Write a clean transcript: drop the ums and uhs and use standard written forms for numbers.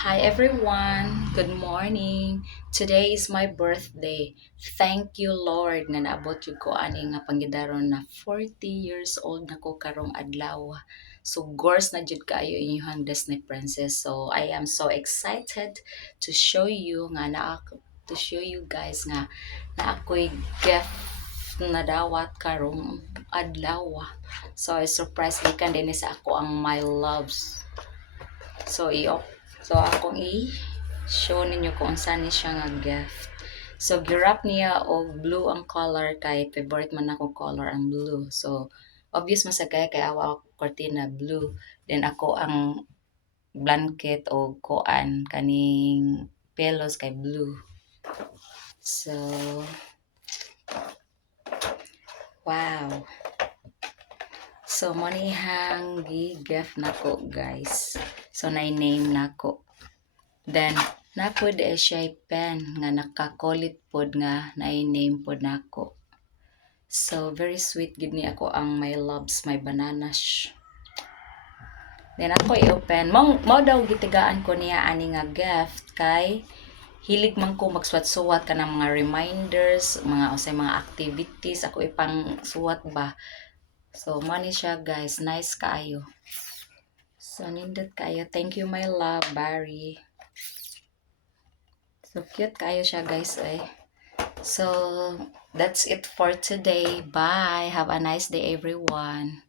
Hi everyone, good morning. Today is my birthday. Thank you Lord nga naabot jud ko ani nga panggidaron na 40 years old na ko karong adlaw. So gors na jud kaayo inyong Disney Princess. So I am so excited to show you nga to show you guys nga na ako'y gift na dawat karong adlaw. So I surprise gikan din sa ako ang my loves. So, so akong i-show ninyo kung saan ni siya nga gift. So, girap niya og blue ang color kay favorite man ako color ang blue. So, obvious masagay kay awa ako cortina blue. Then ako ang blanket o koan kaning pillows kay blue. So, wow. So, manihang gi-gift nako guys. So, na-name nako. Then, napod siya pen nga nakakulit pod nga na-name pod nako. So, very sweet gid ni ako ang my loves, my bananas. Then ako i-open. Mao daw gitigaan ko niya ani nga gift kay hilig man ko magsuwat-suwat ka ng mga reminders, mga usay mga activities ako ipang suwat ba. So, money siya guys. Nice kaayo. So, nindot kayo. Thank you my love, Barry. So, cute kayo siya guys eh. So, that's it for today. Bye. Have a nice day everyone.